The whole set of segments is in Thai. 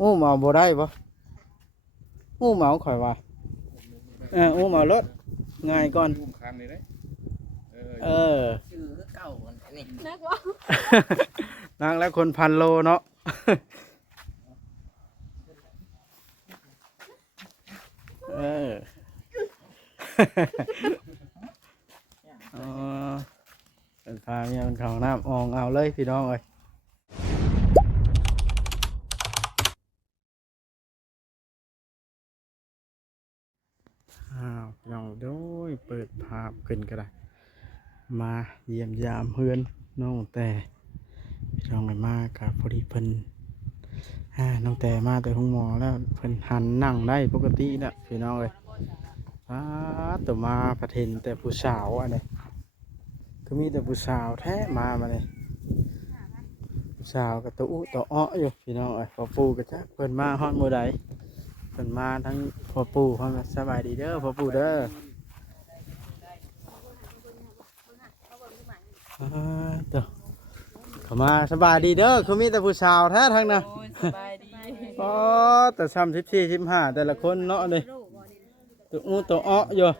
อู้เมาบ่ได้บ่อู้เมาข่อยว่าอู้เมารถง่ายก่อนอุ้มค้างนี่ได้เออชื่อเก่าอันนี้นักว่า นั่งแล้วคนพันโลเนาะเอออ๋อเป็นพาเมียมันเข้าน้ำอองเอาเลยพี่น้องเอ้ยพี่น้องโดยเปิดภาพขึ้นก็ได้มาเยี่ยมยามเพื่อนน้องแต่พี่น้องไปมากับพอดีเพิ่นน้องแต่มาแต่ห้องหมอแล้วเพิ่นหันนั่งได้ปกติแล้วพี่น้องเลยต่อมาประเทศแต่ผู้สาวอันนี้ก็มีแต่ผู้สาวแท้มาเลยผู้สาวกับตัวอู้ตัวอ้ออยู่พี่น้องเอ้ยพอปูก็จะเพิ่นมาฮอดมื้อใดเพิ่นมาทั้งพอปูพร้อมสบายดีเด้อพอปูเด้อตัวเข้ามาสบายดีเด้อเขามีแต่ผู้สาวแท้ทั้งนั้นสบายดีอ๋อแต่ซ้ำ14 15แต่ละคนเนาะเลยตัวอู้ตัวอ้ออยู่2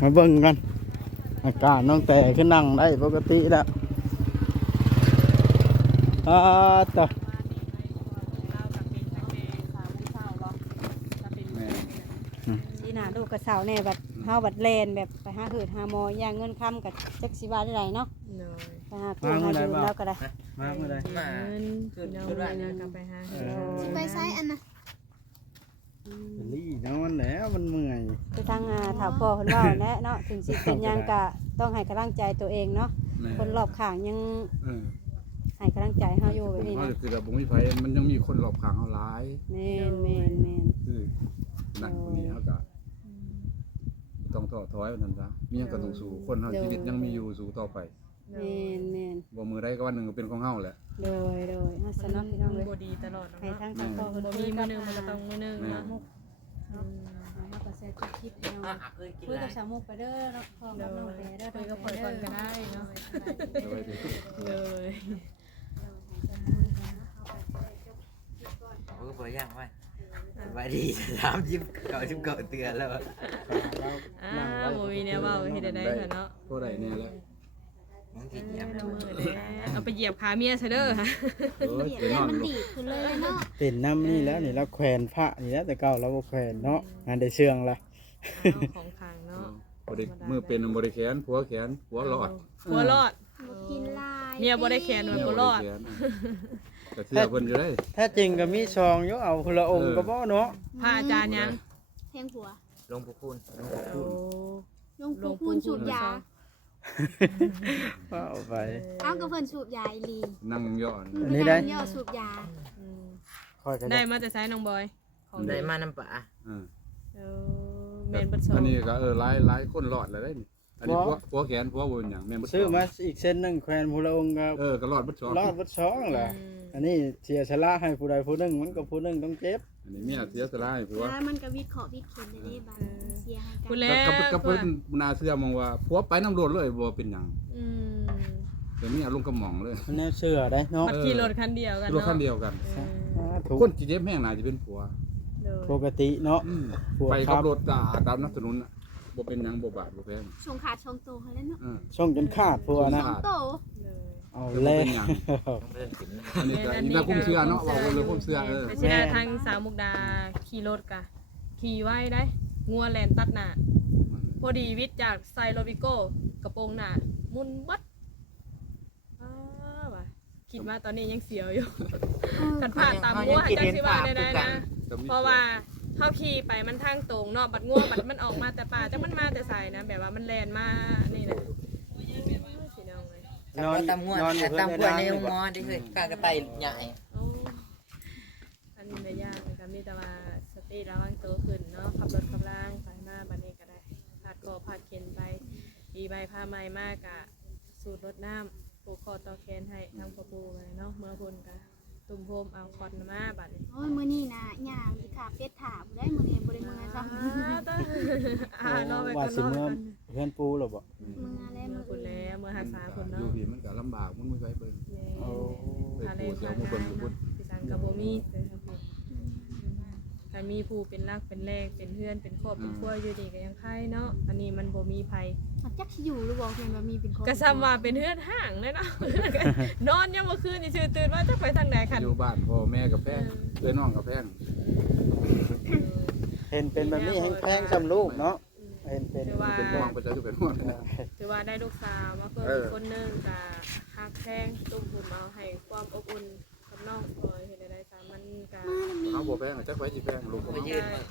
มาเบิ่งกันอาการน้องแต่ขึ้นนั่งได้ปกติแล้วต่อที่หน้าลูกกระเสาเนี่ยแบบเฮาบัดเลนแบบไปหาหืดหาหมอย่างเงินคำกับจักสิบาทได้เนาะไปหาผู้หายืมแล้วก็ได้มาเมื่อไรมาคือว่าเนี่ยกลับไปหาไปใช้อันน่ะลี่นอนแล้วมันเมื่อยคือทางถาวพ่อคนว่าแน่เนาะถึงสิเป็นยังกะต้องให้กำลังใจตัวเองเนาะคนรอบข้างยังให้กำลังใจเฮาอยู่แบบนี้นะคือแบบบ่มีไผมันยังมีคนรอบข้างเฮาหลายแม่นคือนั่นคนนี้เฮาก็ต้องท้อถอยนั่นซะมีหยังก็ต้องสู้คนเฮาชีวิตยังมีอยู่สู้ต่อไปแม่นบ่มื้อใดก็วันหนึ่งก็เป็นของเฮาแหละโดยสนับพี่น้องเลยบ่ดีตลอดให้ทั้งพ่อบ่มีมื้อนึงมันก็ต้องมื้อนึงเนาะแล้วก็ใส่คลิปเนาะคุยกับสาวมุกไปเด้อเนาะพ่อกับน้องแต่เด้อคุยกับพ่อก่อนก็ได้เนาะเลยบ่ยังไว้สบายดี30 99เตือนแล้วบ่มีแนวเว้าเฮ็ดได้ซะเนาะบ่ได้แน่แล้วมันสิเหยียบมื้อเด้เอาไปเหยียบขาเมียซะเด้อฮะมันดีขึ้นเลยเนาะเป็นน้ำนี่แล้วนี่เราแขวนพระนี่แล้วแต่เก่าเราบ่แขวนเนาะงานได้เชื่องละของขังเนาะบ่ได้มือเป็นบ่ได้แขนผัวแขนผัวรอดผัวรอดกินลายเมียบ่ได้แขนมันบ่รอดก็เชื่อเพิ่นอยู่ได้ถ้าจริงก็มีซองอยู่เอาคนละองค์ก็บ่เนาะพระอาจารย์ยังแทงผัวหลวงปู่คูณหลวงปู่คูณสูบยาเอาไปเอากับเพิ่นสูบยาอีหลีนั่งย่อนอันนี้ได้ย่อสูบยาได้มาแต่ไสน้องบอยของได้มาน้ำปลาแม่นบ่ซออันนี้ก็หลายคนรอดแล้วได้นี่อันนี้ผัวแขนผัวบ่เป็นหยังแม่นบ่ซื้อมาอีกเส้นนึงแขวนผู้ละองค์ก็ก็รอดบ่2รอดบ่2แหละอันนี้เสียสละให้ผู้ใดผู้หนึ่งมันก็ผู้หนึ่งต้องเจ็บอันนี้เมียเสียสละให้ผัวมันก็วิเคราะห์วิเข็นได้บางเสียให้กันกับเพิ่นน่าเชื่อมองว่าผัวไปน้ำรถเลยบ่เป็นหยังเดี๋ยวนี้เอาลงกระหม่องเลยมันเชื่อได้เนาะมันขี่รถคันเดียวกันรถคันเดียวกันคนที่เจ็บแม่งน่าจะเป็นผัวปกติเนาะไปขับรถตามถนนบ่เป็นหยังบ่บาดบ่แพงชงขาดชงโตเขาแล้วเนาะช่องจนขาดผัวนะชงโตเอาแล้วอันนี้ก็นี่คุ้มเชื่อเนาะว่าเลยคุ้มเชื่อไปสิได้ทางสาวมุกดาขี่รถกะขี่ไว้ได้งัวแล่นตัดหน้าพอดีวิทย์จากไซโรบิโก้กระโปรงหน้ามุนบัดว่ะคิดว่าตอนนี้ยังเสียวอยู่กันผ่านตามงัวจังสิว่าได้นะเพราะว่าเฮาขี่ไปมันทางตรงเนาะบัดงัวบัดมันออกมาแต่ป่าจังมันมาแต่ไสนะแบบว่ามันแล่นมานี่นะตามงวดตามงวดในงอได้คือการกระต่ายใหญ่อันนี้ได้ยากนะครับมีแต่ว่าสติระวังตัวขึ้นเนาะขับรถขับล่างไปมาบัดนี้ก็ได้พาดคอพาดเข็นไปอีใบผ้าไหมมากะสูดรดน้ำผูกคอต่อแขนให้ทางพ่อปู่ไปเนาะเมื่อพุ่นกะ ตุ่มโฮมเอาคอนมาบัดนี้ โอ้ยมื้อนี้นะย่างสิขาเป็ดถาบ่ได้มื้อนี้บ่ได้มื้อซ้ำ นอนไป ว่า ก่อน สิ นอน เมื่อ กัน เพื่อนปูหรอบ่ มื้อแล้ว เมื่ มื้ อ อ คุณ อื่น แล้วเมื่อหักษาคุณ อ เนาะ ยู่พี่มันก็ลำบากมันไม่ไปเบิ่ง โอ้ ทาเลทางน้ำเนาะพี่สังกับโบมีเลยครับพี่ถ้ามีผู้เป็นรักเป็นแรกเป็นเพื่อนเป็นครอบเป็นครัวอยู่ดีก็ยังไข่เนาะอันนี้มันโบมีภัย มันจักสิอยู่หรือบ่เพิ่นว่ามีเป็นคน ก็ซ้ำว่าเป็นเพื่อนห่างเลยเนาะ นอนยังเมื่อคืนนี่ชื่อตื่นว่าจะไปทางไหนคัน อยู่บ้านพ่อแม่กับแพงเอ้ยน้องกับแพง เห็นเป็นแบบนี้แพงๆซ้ำลูกเนาะเห็นเป็น ถือว่า เป็นห่วงประชาชนเป็นห่วงนะ ถือว่าได้ลูกสาวมาเพิ่ม เออ คนหนึงกับฮักแพงตุ้มหุ่นเอาให้ความอบอุ่นกับน้องคอยเห็นได้สามันกับ เขาบ่แพงจักไว้สิแพงลูก ก็ เขา ยืนเนาะ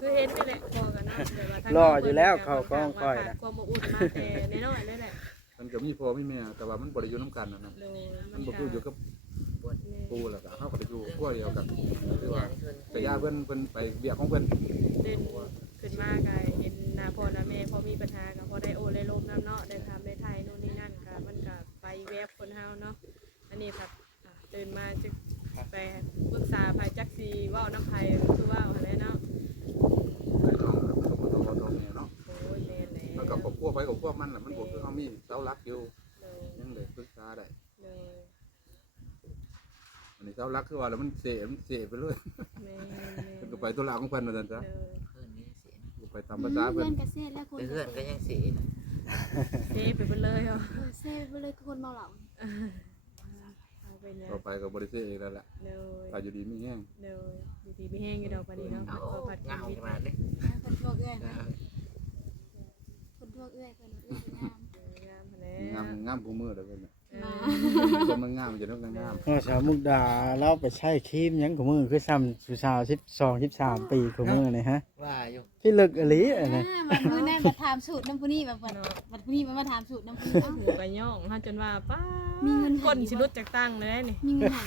คือเห็นนี่แหละพอกันเนาะแต่ว่าทาง รออยู่แล้วเขากล้องก้อย ขาด นะ ความอบอุ่นมาแต่น้อยๆเลยแหละ มันก็มีพ่อมีแม่แต่ว่ามันบ่ได้อยู่นํกันนะ โดย มันบ่คืออยู่กับ ปวดแม่ ปูแล้วก็เฮาก็ได้อยู่พวกเดียวกันคือว่า เพิ่น แต่ย่าเพิ่นไปเบียกของเพิ่น เดินขึ้นมาไกลเห็นหน้าพ่อหน้าแม่พอมีปัญหากับพอได้โอได้ลมน้ำเนาะได้ทำได้ไทยนู่นนี่นั่นก็มันก็ไปแวบคนเฮาเนาะอันนี้ครับตื่นมาจึกไปปรึกษาภัยจักซีว่าวน้ำไผ่คือว่าวอะไรเนาะ ไอ้น้องกับตัวตัวแม่เนาะ โอ้ยแม่นแล้ว แล้วก็ครอบครัวไปครอบครัวมันน่ะมันบ่คือเฮามีเสาหลักอยู่ เลย ยังได้ปรึกษาได้ เลย อันนี้เสาหลักคือว่าแล้วมันเสไปเลย แม่ เพิ่นก็ไปธุระของเพิ่นว่าซั่นซะ เลย เพิ่นนี่เสีย ก็ไปตามภาษาเพิ่ เพื่อน นก็เซ่แล้วคน เพื่อนก็ยังเสีย เจ๊ไปเบิ่เลยเหรอ เซ่ไปเลยคือคนเมาเหล้า เอาไปเนี่ย ต่อไปก็บ่ได้เสอีกแล้วแหละ เลย ถ้าอยู่ดีมีแห้ง เลยอยู่ดีไม่แห้งอยู่ดอกปานนี้เนาะ เอา พอผัด เงา ชีวิต ขนาดนี้ คนทั่วเอื้อยคนทั่วเอื้อยคนเอื้อยงาม งามแล้ว งามกูมือเด้อเพิ่นน่ะ เออ คนมันงามจะต้องงาม โอ้สาวมุกดาเราไปใช้ครีมหยังของมือคือซ้ำสุสาว12 13ปีของมือนี่ฮะ ว่าอยู่ พี่ลึกอหลีอันนี้ มันมื้อนั้นมาถามสูตรน้ำผู้นี้แบบบัดผู้นี้มาถามสูตรน้ำผู้นี้เอ้า หูกระย่องฮะจนว่าป้า มี มี เงินให้ คนสิรุดจากตั้งเลยได้นี่ มีเงินให้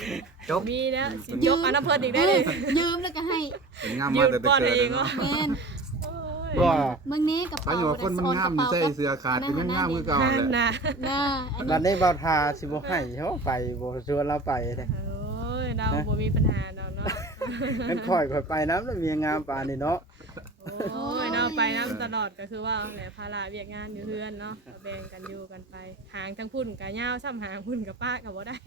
จบ มีแล้วสิยกอันน้ำเพิ่นอีกได้เลย ยืมแล้วก็ให้ เป็นงาม ยื มาม แต่ ก้อน เกิด เอง เนาะ วะ แม่น โอ้ย ก็ เมืองนี้กับ ถ้าอยู่ว่าคนมันงามมีใส่เสื้อขาดเป็นงามคือเก่า ห้าม แหละ นะ น่าอัน บั นี้ ดนี้บ่าวทาสิบ่ให้เขาไปบ่ชวนเราไปเด้ โอ้ยเราบ่มีปัญหาดอกเนาะ งั้นค่อยไปน้ำแล้วมีงามปานนี้เนาะ โอ้ยเนาะไปน้ำตลอดก็คือว่าแหละภาระเวียกงานอยู่เฮือนเนาะก็แบ่งกันอยู่กันไปหางทั้งพุ่นกับยาวซ้ำหางพุ่นกับป้ากับบ่ได้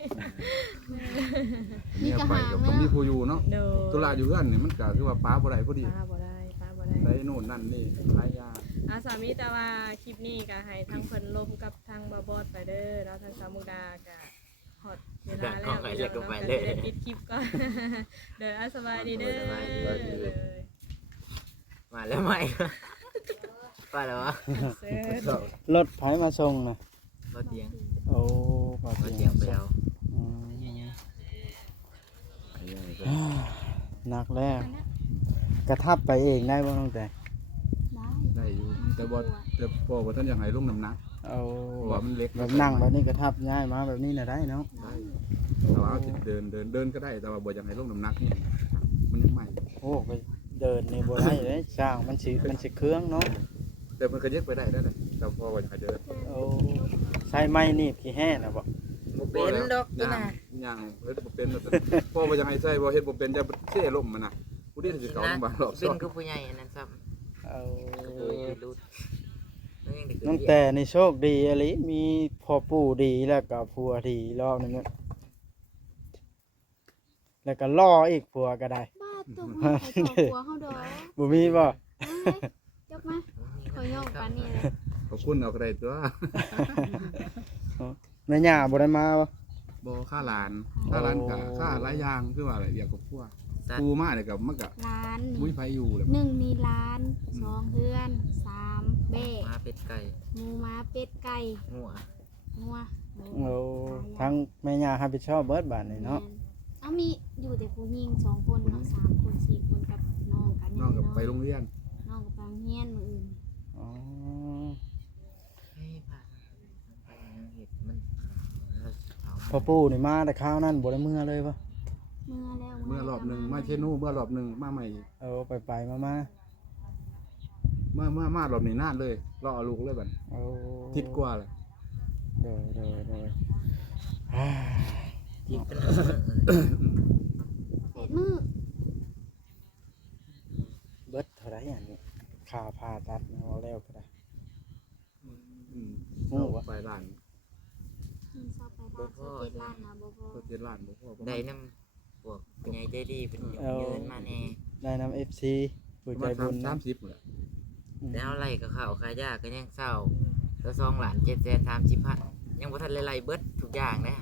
เนี่ยไปกับต้องมีผู้อยู่เนาะ เด้อ ตุลาอยู่เฮือนนี่มันก็คือว่าป้าบ่ได้พอดี ป้าบ่ได้ป้าบ่ได้ ได้โน่นนั่นนี่หลายอย่าง อาสามีแต่ว่าคลิปนี้ก็ให้ทั้งเพิ่นลมกับทางบาบอดไปเด้อแล้วทางสาวมุกดาก็ฮอดเวลาแล้วเนาะก็สิได้ปิดคลิปก่อน เด้อสบายดีเด้อ มาแล้วไหมว่าแล้ววะ เสิร์ช รถไผมาส่งน่ะ บ่เตียง โอ้บ่ บ่ เตี เตี ย ย ง งไปเอา อืมหนักแล้วกระทับไปเองได้บ่น้องแต่ ได้ ได้อยู่แต่พอบ่ทันอยากให้ลงน้ำหนัก เอา เพราะว่ามันเล็ก แบบนั่งแบบนี้กระทับง่ายมาแบบนี้น่ะได้เนาะ ได้แต่ว่าสิเดินก็ได้แต่ว่าบ่อยากให้ลงน้ำหนักนี่มันยังใหม่ โอ้ไปเดินนี่บ่ได้เลยสร้างมันสิเครื่องเนาะ แต่มันก็เย็กไปได้เลยแต่พอว่าอยากให้เดิน โอ้ใส่ไม้นี่ขี้แห่น่ะบ่ บ่เป็นดอกตัวน่ะ ย่างเฮ็ดบ่เป็นพ่อบ่อยากให้ใส่บ่เฮ็ดบ่เป็นจะเสียลมมันน่ะผู้ที่สิเก่าลำบากรอบ เป็น ซ้อน คือผู้ใหญ่อันนั้นซ้ำ เอา โดยรู้นั่นยังได้ขึ้น น้อง เรียน แต่นี่โชคดีอะลิมีพ่อปู่ดีแล้วก็ผัวดีรอบนึงแล้วก็ล่ออีกผัวก็ได้ บ้าตัวมันใครต่อหัวเฮาดอก บ่มีบ่ ยกมาขอยกปานนี้เลย ขอบคุณเอาก็ได้ตัว แม่ย่าบ่ได้มาบ่ บ่ค่าหลานก็ค่าหลายอย่างคือว่าอะไรเรียกกับพวก สัต กู ว์ มาเนี่ยก็มันก็ ล้าน มุ้ยไผอยู่แหละ 1มีล้าน2เฮือน3เบ้ มาเป็ดไก่ หมูม้าเป็ดไก่ งัว งัว โอ้ทั้งแม่ย่ารับผิดชอบเบิดบาดนี่เนาะ เอามีอยู่แต่ผู้หญิง2คนเนาะ3คน4คนกับน้องกัน น้องก็ไปโรงเรียน น้องกับไปโรงเรียนมื้ออื่น อ๋อ ให้ผ่านไปยังเห็ดมันแล้วเอา พ่อปู่นี่มาแต่คราวนั้นบ่ได้เมื่อเลยบ่ เมื่อแล้ว เมื่อรอบหนึงมาเทนูเมื่อรอบหนึงมาใหม่ เอาไปมา มารอบนี้นานเลยรอเอาลูกเลยบัด เอา ทิศกว่าเลย โดยอ่า ทิพย์เป็น เศษมือ เบิดเท่าไหร่อันนี้ค่าผ่าตัดเอาแล้วก็ได้ เอาไปล้าน เศร้าไปบ้าน17 ล้านนะบ่พอ ก็7 ล้านบ่พอประ ได้ มาณ น้ำพวกผู้ใหญ่ใจดีเป็นเงินมาแน่ ได้นำ FC ผู้ ประ ใจ มาณ บุญนะ 30แหละ แต่เอาไล่กับข้าวขายยาก็ยังเศร้าแล้ว2,730,000ยังบ่ทันไล่เบิดทุกอย่างนะ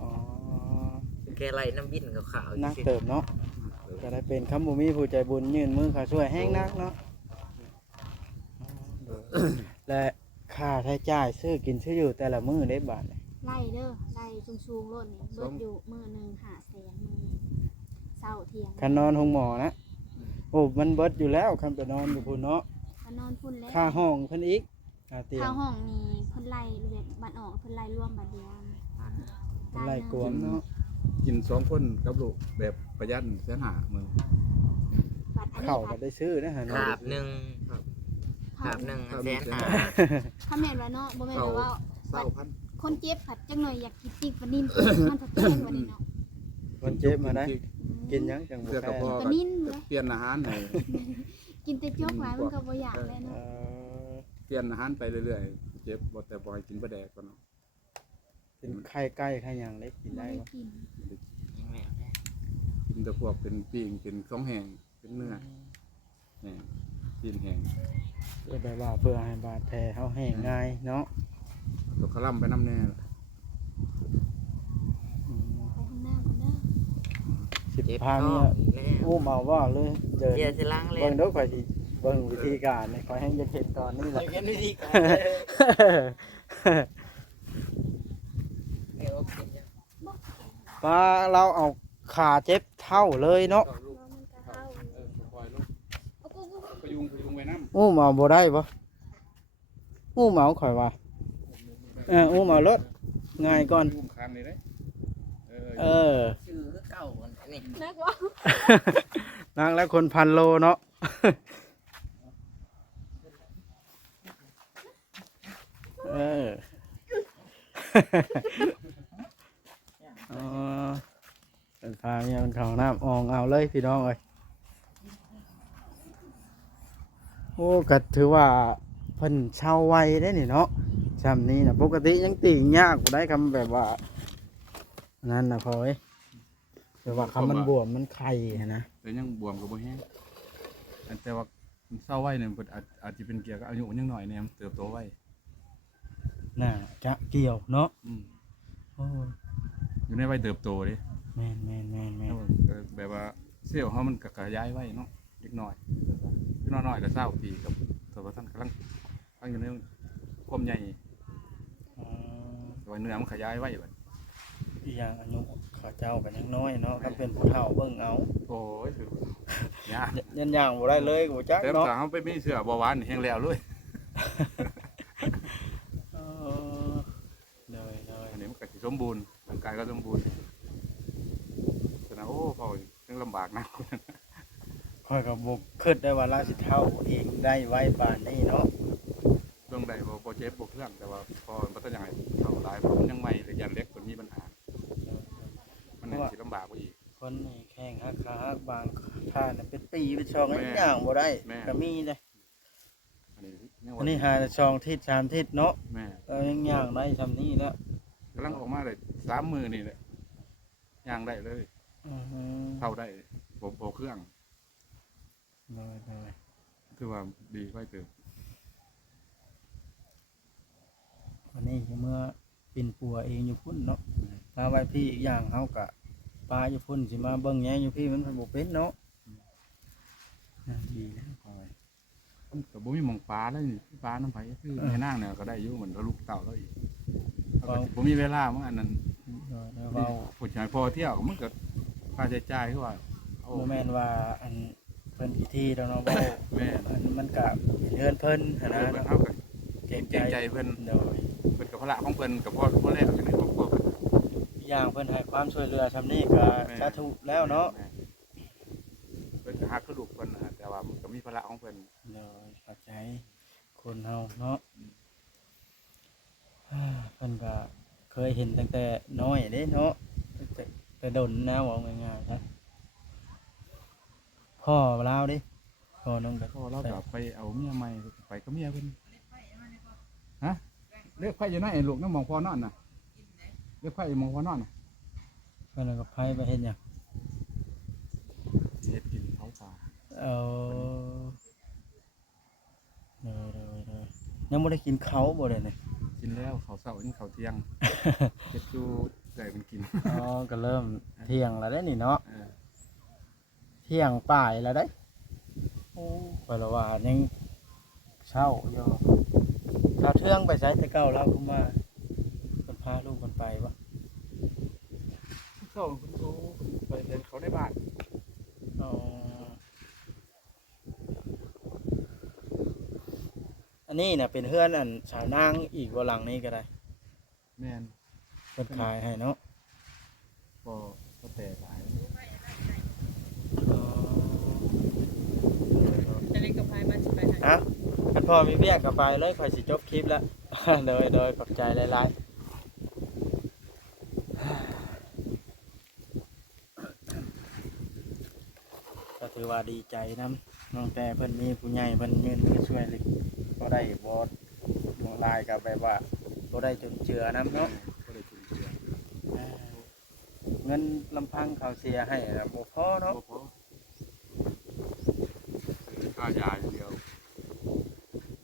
อ๋อ แค่ไล่น้ำบินกับข้าว นักเติบเนาะก็ได้เป็นคำบ่มีผู้ใจบุญยื่นมือเขาช่วยแห้งนักเนาะและค่าใช้จ่ายซื้อกินซื้ออยู่แต่ละมื้อได้บาท ไล่เด้อไล่สูงๆโลดนี่เบิดอยู่มื้อหนึง500,000มื้อหนึงเช้าเที่ยง คันนอนห้องหมอนะโอ้มันเบิดอยู่แล้วคันไปนอนอยู่พุ่นเนาะ ก็นอนพุ่นแล้ว ค่าห้องเพิ่นอีกค่าเตียง ข้าวห้องนี่เพิ่นไล่เรียนบัตรออกเพิ่นไล่ร่วมบัตรเดียว เพิ่นไล่กวมเนาะ กิน2คนกับลูกแบบประหยัด150,000มื้อ บัตรอันนี้ เข้า บั ก็ ตร ได้ซื้อนะฮะ ขา เนาะ บหนึ่งขาบหนึ่ง150,000 ถ้าแม่นว่าเนาะบ่แม่นว่าบัตร 20,000 คนเจ็บผัดจังหน่อยอยากกินติ๊กปลานิ่มมันผัดแพงกว่านี้เนาะ มันเจ็บมาได้กินหยังจังบ่ เพื่อ แพ กับ ง พ่อ ปลานิ่มเลย เปลี่ยนอาหารให้ กินแต่โจ๊กหลายมันก็บ่อยากเลย เอ เนาะ อ เปลี่ยนอาหารไปเรื่อยๆเจ็บบ่แต่บ่ให้กินปลาแดกก่อนเนาะ เป็นไข่ไก่ไข่หยังได้กิน บ่ ได้ ได้ บ่ กิน ยังไม่เอาแน่ กินแต่พวกเป็นปิ้งเป็นของแห้งเป็นเนื้อแห้งปิ้งแห้ง เพื่อแบบว่าเพื่อให้บาดแผลเฮาแห้งง่ายเนาะ ตัวคลั่มไปน้ำแน่ อืม ไปข้างหน้าก่อนเด้อ สิ เจ็บ พา ท้อ เมี ง ย อีกแล้ว อู้เมาว่าเลยเดิน เจียสิล้างเลย เบิ่งเด้อข่อยสิเบิ่งวิธีการนี่ข่อยให้จะเห็นตอนนี้แหละ เรียนวิธีการเดี๋ยวกินยัง ป้าเราเอาขาเจ็บเท่าเลยเนาะ มันก็เข้า ปล่อยลูกพยุงไปน้ำ อู้เมาบ่ได้บ่อู้เมาข่อยว่าอู้เมารถง่ายก่อน ยุงคางเลยได้ เออ ชื่อเก่าอันนี้ นักว่า นั่งแล้วคนพันโลเนาะ เออ อ๋อเป็นพาเมียเป็นเขาน้ำอองเอาเลยพี่น้องเอ้ยโอ้ก็ถือว่าเพิ่นเช่าไว้ได้นี่เนาะจำนี้นะปกติยังติ่งยากบ่ได้คำแบบว่านั่นนะพอเอ้ยแต่ว่าคำมันบวมมันไข่นะ แต่ยังบวมกับบ่แห้งแต่ว่าเศร้าไว้เนี่ยอาจจะเป็นเกี่ยวกับอายุยังหน่อยเนี่ยเติบโตไว้ น่าจะเกี่ยวเนาะโอ้ อยู่ในวัยเติบโตดิ แม่นแม่นแม่นแม่น แบบว่าเซลล์เขามันกระจายไว้เนาะเล็กน้อยคือน้อยๆก็20 ปีกับตัวท่านกำลังอยู่ในความใหญ่ อ๋อ แต่ว่าเนื้อมันขยายไว้แบบ อีกอย่างอายุเขาเจ้ากันยังน้อยเนาะถ้าเป็นผู้เฒ่าเบิ่งเอา โอ้ยคือเนี่ย ยันย่างบ่ได้เลยกูจัก แต่ เนาะ ถ้าเขาไปมีเสื้อบ่หวานนี่แห้งแล้วเลย เออเลยเลย อันนี้มันก็สิสมบูรณ์ร่างกายก็สมบูรณ์แต่นะโอ้พ่อยังลำบากนะ ค่อยก็บ่คิดได้ว่าราสิเฒ่าเองได้ไว้ปานนี้เนาะ เรื่องใดบ่เจ็บบ่เครื่องแต่ว่าพอมันต้องยังไงเท่าหลายผมยังใหม่เลยยันเล็กคนมีปัญหามันน่าสิลำบากกว่าอีก คนนี่แข้งหักขาหักบางท่าน่ะเป็นปีเป็นช่อง แม่ ย่างบ่ได้ แม่ ก็มีเด้ อันนี้ยัง อันนี้หาแต่ช่องทิศ3ทิศเนาะ แม่ ยังย่างได้ซำนี้แล้ว กำลังออกมาเลย3 มือนี่แหละย่างได้เลย อือฮึ เท่าได้บ่เครื่อง เลยเลย คือว่าดีไว้เติบ วันนี้เมื่อปิ่นปัวเองอยู่พุ่นเนาะมาไว้พี่อีกอย่างเฮาก็ปลาอยู่พุ่นสิมาเบิ่งแยงอยู่พี่มันบ่เป็นเนาะดีนะคอย ก็บ่มีหม่องปลาแล้วนี่ปลาน้ำไผคือแม่นางเนี่ยก็ได้อยู่เหมือนกับลูกเต่าแล้วอีกบ่มีเวลามั้งอันนั้น แล้วเว้า ผู้ชายพอเที่ยวมันก็ค่าใช้จ่ายคือว่าโอ้ บ่แม่นว่าอันเพิ่นพิธีแล้วเนาะเว้า แม่ อันมันก็เฮือนเพิ่นหั่น เอ นะ อเพิ่น เนาะ เฮาก็เกรงใจเพิ่น โดย เพิ่นกับพระของเพิ่นกับพ่อแล้วจังได๋ครอบครัวเพิ่น อีกอย่างเพิ่นให้ความช่วยเหลือซำนี้ก็สาธุแล้วเนาะ เพิ่นก็ฮักคือลูกเพิ่นนะแต่ว่ามันก็มีภาระของเพิ่น โดยเข้าใจคนเฮาเนาะเพิ่นก็เคยเห็นตั้งแต่น้อยเด้เนาะ แต่ดนนะบอกง่ายๆนะพ่อลาวดิพ่อน้องแต่ พ่อเราก็ไปเอาเมียใหม่ไปก็เมียเพิ่นฮะเลือกไผอยู่ไหนลูกน้ำมองพอนอนน่ะเลือกไผมองพอนอนน่ะ เพิ่นก็ไผไปเฮ็ดหยัง เฮ็ดกินเขาป่า เอาเด้อๆยังบ่ได้กินเขาวบ่ได้นี่ กินแล้วเขาวเช้านี่เขาวเที่ยงเฮ็ดอยู่ไก่มันกิน อ๋อก็เริ่มเที่ยงแล้วได้นี่เนาะ เออ เที่ยงป่ายแล้วได้โอ้ไปละว่ายังเช้าอยู่ถ้าเทื่องไปใช้แต่เก่าแล้วก็มาเพิ่นพาลูกมันไปบ่ เช้าคุณครูไปเดินเขาในบ้าน อ๋ออันนี้น่ะเป็นเฮือนอันสาวนางอีกบ่หลังนี้ก็ได้ แม่น เพิ่นขายให้เนาะ ก็แต่หลาย อ๋อ จะเล่นกับไพ่มาสิไปไหน อ่ะคันพ่อมีเวียกก็ไปเลยค่อยสิจบคลิปแล้ว โดยขอบใจหลายๆก็ถือว่าดีใจนำน้องแต่เพิ่นมีผู้ใหญ่เพิ่นยืนมือช่วยเลยบ่ได้บ่ลงลายก็แบบว่าบ่ได้จนเจือนํเนาะ ก็เลยจุนเจือ เงินลำพังเขาเสียให้น่ะบ่พอเนาะ บ่พอค่ายาอย่างเดียว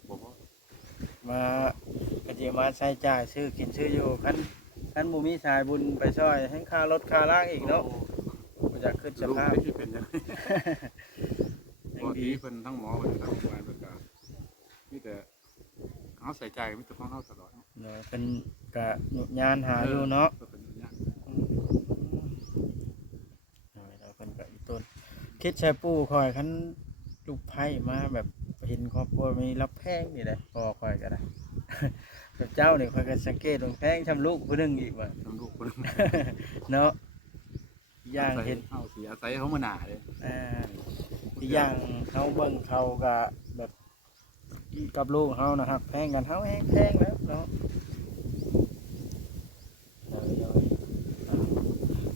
บ่พอ มาก็สิมาใช้จ่ายซื้อกินซื้ออยู่คันบ่มีสายบุญไปช่วยให้ค่ารถค่าล่างอีกเนาะบ่อยากขึ้นส ลูก ภาพ ไม่คิดเป็นจังได๋บ่ดีเพิ่นทั้งหมอเพิ่นทั้งโรงพยาบาลเพิ่นก็มีแต่เอาใส่ใจมีแต่ของเฮาตลอดเนาะ เนาะเป็นกะหยุดยานหาอยู่เนาะ เป็นอย่าง เราเป็นกะอีต้นคิดใช้ปูคอยคันลูกไผ่มาแบบเห็นครอบครัวมีรับแพงนี่แหละพอคอยก็ได้ แบบเจ้านี่คอยก็สังเกตตรงแพงทำลูกผู้หนึงอีกว่า ทำลูกคน เนาะอีกอย่างเห็น เฮาสิอาศัยเขามาหน้าเด้ อ่าอีกอย่างเขาเบิ่งเขาก็แบบกับลูกเขานะครับแพงกันเขาแห้งแพงแล้วเนาะ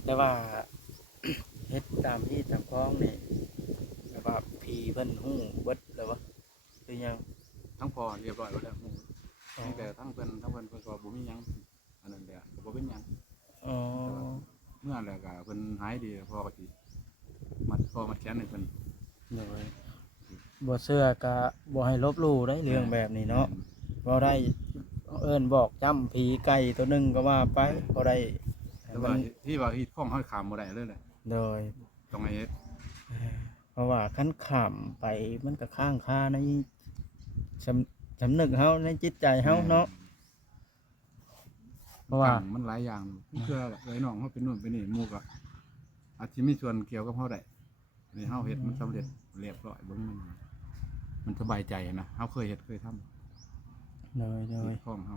แต่ว่า เฮ็ดตามที่ตามคล้องนี่แบบว่าผีเพิ่นฮู้เบิดแล้ววะคือหยัง ทั้งพอเรียบร้อยแล้วแหละนี่แต่ทั้งเพิ่นเพิ่นก็บ่มีหยังอันนั้นแหละก็บ่เป็นหยัง อ๋อ เมื่อแล้วก็เพิ่นหายดีพอก็สิมัดแขนให้เพิ่น เดี๋ยวบ่เชื่อก็บ่ให้ลบหลู่ได้เรื่องแบบนี้เนาะบ่ได้เอิ้นบอกจำผีไก่ตัวหนึงก็ว่าไปบ่ได้ให้ แต่ มั ว่าน ที่ว่าที่ฟ้องเฮาขามบ่ได้เลยแหละ โดย ต้องให้เฮ็ด เพราะว่าคันขำไปมันก็ข้างคาในสำนึกเฮาในจิตใจเฮาเนาะ เพราะว่า มันหลายอย่างเพื่อไอ้น้องเฮาเป็นนู่นเป็นนี่หมู่ก็อาจสิมีส่วนเกี่ยวกับเฮาได้นี่เฮาเฮ็ดมันสำเร็จเรียบร้อยเบิ่งมันสบายใจนะเฮาเคยเฮ็ดเคยทำ โดย ฟ้องเฮา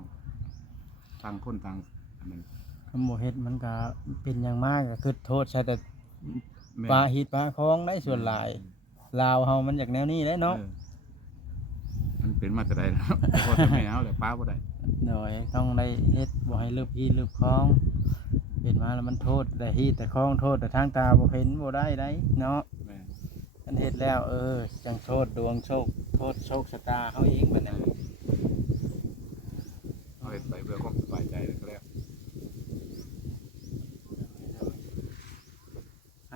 ต่างคนต่างอันนั้น คำบ่เฮ็ดมันก็เป็นอย่างมากก็คือโทษใช่แต่ แม่ ปลาหิดปลาคลองได้ส่วนหลายลาวเฮามันจากแนวนี้ได้เนาะ ออมันเป็นมาแต่ใดแล้วพอจะไม่เอาแล้วป้าบ่ได้ โดยต้องได้เฮ็ดบ่ให้ลืบพี่ลืบคลองเป็นมาแล้วมันโทษแต่ฮีแต่คลองโทษแต่ทางตาบ่เห็นบ่ได้ได้เนาะ แม่ อันเฮ็ดแล้วจังโทษดวงโชคโทษโชคชะตาเฮาเองบัดนี้ เอาเฮ็ดไปเพื่อความสบายใจแล้วก็แล้ว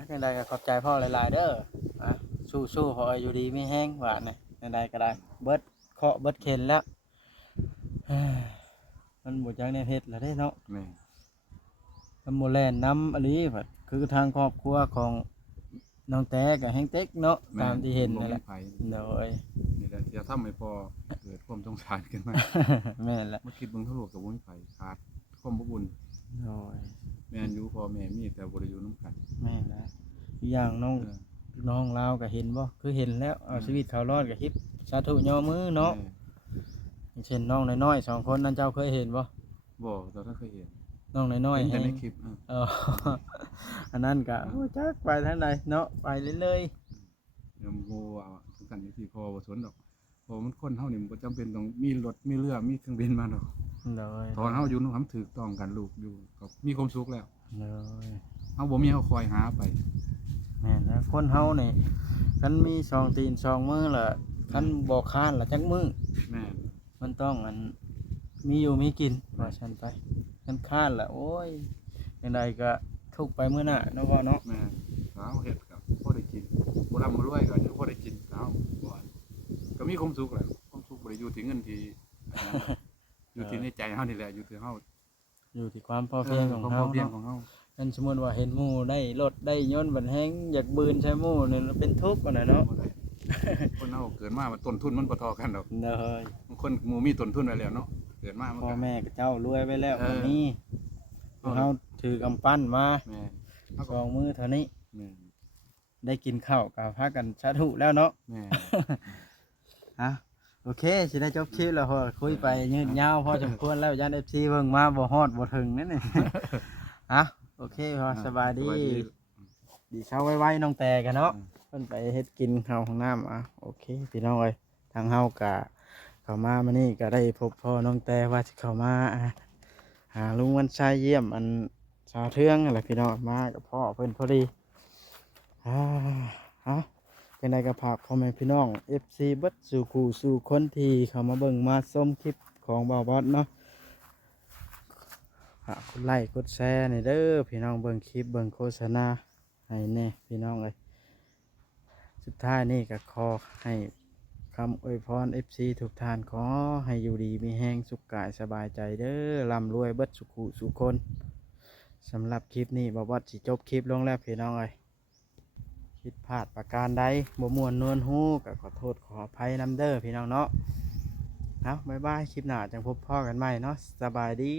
จังใดก็ขอบใจพ่อหลายๆเด้ออ่ะสู้ๆพออยู่ดีมีแห้งหวานนะจังใดก็ได้เบิดเคาะเบิดเข็นแล้ว มันบ่จักแนวเฮ็ดแล้วเด้เนาะ แม่ มันบ่แล่นน้ำอันนี้บัดคือทางครอบครัวของน้องแต้กับแฮงเต็กเนาะตามที่เห็นนั่นแหละ บ่มีไผ โดย นี่แหละที่จะทำให้พอเกิดความสงสารขึ้นมา แม่นละ มาคิดเบิ่งเท่าโลกกับบ่มีไผขาดความอบอุ่น โดย แม่นอยู่พ่อแม่มีแต่บ่ได้อยู่นํกัน แม่นละอีกอย่างน้อง เออ น้องลาวก็เห็นบ่คือเห็นแล้วเอาชีวิตเขารอดก็ฮิปสาธุย่อมือเนาะ แม่ อย่างเช่นน้องน้อยๆ2คนนั้นเจ้าเคยเห็นบ่ บ่ตอนนั้นเคยเห็น น้องน้อย เห็น ๆ แต่ แฮ ใน ง คลิป เออ อันนั้นก็โอ้จักไปทางใดเนาะไปเรื่อย เดี๋ยวโมว่าคือกันอยู่ที่พ่อบ่สนดอก ๆ เพราะมันคนเฮานี่มันบ่จำเป็นต้องมีรถมีเรือมีเครื่องบินมาดอก เลย ตอนเฮาอยู่ทำถูกต้องกันลูกอยู่ก็มีความสุขแล้ว เลย เฮาบ่มีเฮาคอยหาไป แม่นแล้วคนเฮานี่คันมีสองตีนสองมือล่ะคันบ่ค้านล่ะจักมือ แม่น มันต้องมีอยู่มีกินว่าฉันไปคันค้านล่ะโอ้ยจังไดก็ทุกข์ไปมื้อหน้าเนาะพ่อเนาะ แม่นเฮาเฮ็ดก็พอได้กินบ่ร่ำบ่รวยก็ยังพอได้กินเฮาบ่ว่าก็มีความสุขแหละความสุขบ่ได้อยู่ที่เงินที่อันนั้นอยู่ที่ในใจเฮานี่แหละอยู่ที่เฮา อยู่ที่ความพอเพียงของ ความ เฮา พอเพียง เนาะ ของเฮา นั่นสมมุติว่าเห็นหมู่ได้รถได้ยนต์บัดแฮงอยากบืนใช้หมู่นี่เป็นทุกข์กว่าน่ะเนาะ บ่ได้คนเฮาเกิดมามันต้นทุนมันบ่เท่ากันดอก เลย บางคนหมู่มีต้นทุนไว้แล้วเนาะเกิดมามัน พ่อ ก็ แม่กับเจ้ารวยไปแล้ว เออ วันนี้เฮาถือกำปั้นมา แม่นเฮา ส ก็ องมือเท่านี้ แม่น ได้กินข้าวกับพากันสาธุแล้วเนาะ แม่น อ่ะโอเคสิได้จบคลิปแล้วพอคุยไปยืดยาวพอสมควรแล้วย่าน FC เบิ่งมาบ่ฮอดบ่ถึงนั่นนี่ อ่ะโอเคพอสบายดี ดีเช้าไว้ๆน้องแต่กันเนาะเพิ่นไปเฮ็ดกินข้าวของน้ำอ่ะโอเคพี่น้องเอ้ยทางเฮากะเข้ามามื้อนี้ก็ได้พบพ่อน้องแต่ว่าสิเข้ามาหาลุงวันชัยเยี่ยมอันสาวเทืองนั่นแหละพี่น้องมากับพ่อเพิ่นพอดีฮะจังไดก็ฝากพ่อแม่พี่น้อง FC เบิดสู่กูสู่คนที่เข้ามาเบิ่งมาชมคลิปของบ่าวบอสเนาะฝากกดไลค์กดแชร์นี่เด้อพี่น้องเบิ่งคลิปเบิ่งโฆษณาให้แน่พี่น้องเลยสุดท้ายนี่ก็ขอให้คำอวยพร FC ทุกท่านขอให้อยู่ดีมีแห้งสุขกายสบายใจเด้อร่ำรวยเบิดสุขุสุขคนสำหรับคลิปนี้บ่าวบอสสิจบคลิปลงแล้วพี่น้องเลยผิดพลาดประการใดบ่ม่วนนวลฮู้ก็ขอโทษขออภัยนำเด้อพี่น้องเนาะเอาบ๊ายบายคลิปหน้าจังพบพ่อกันใหม่เนาะสบายดี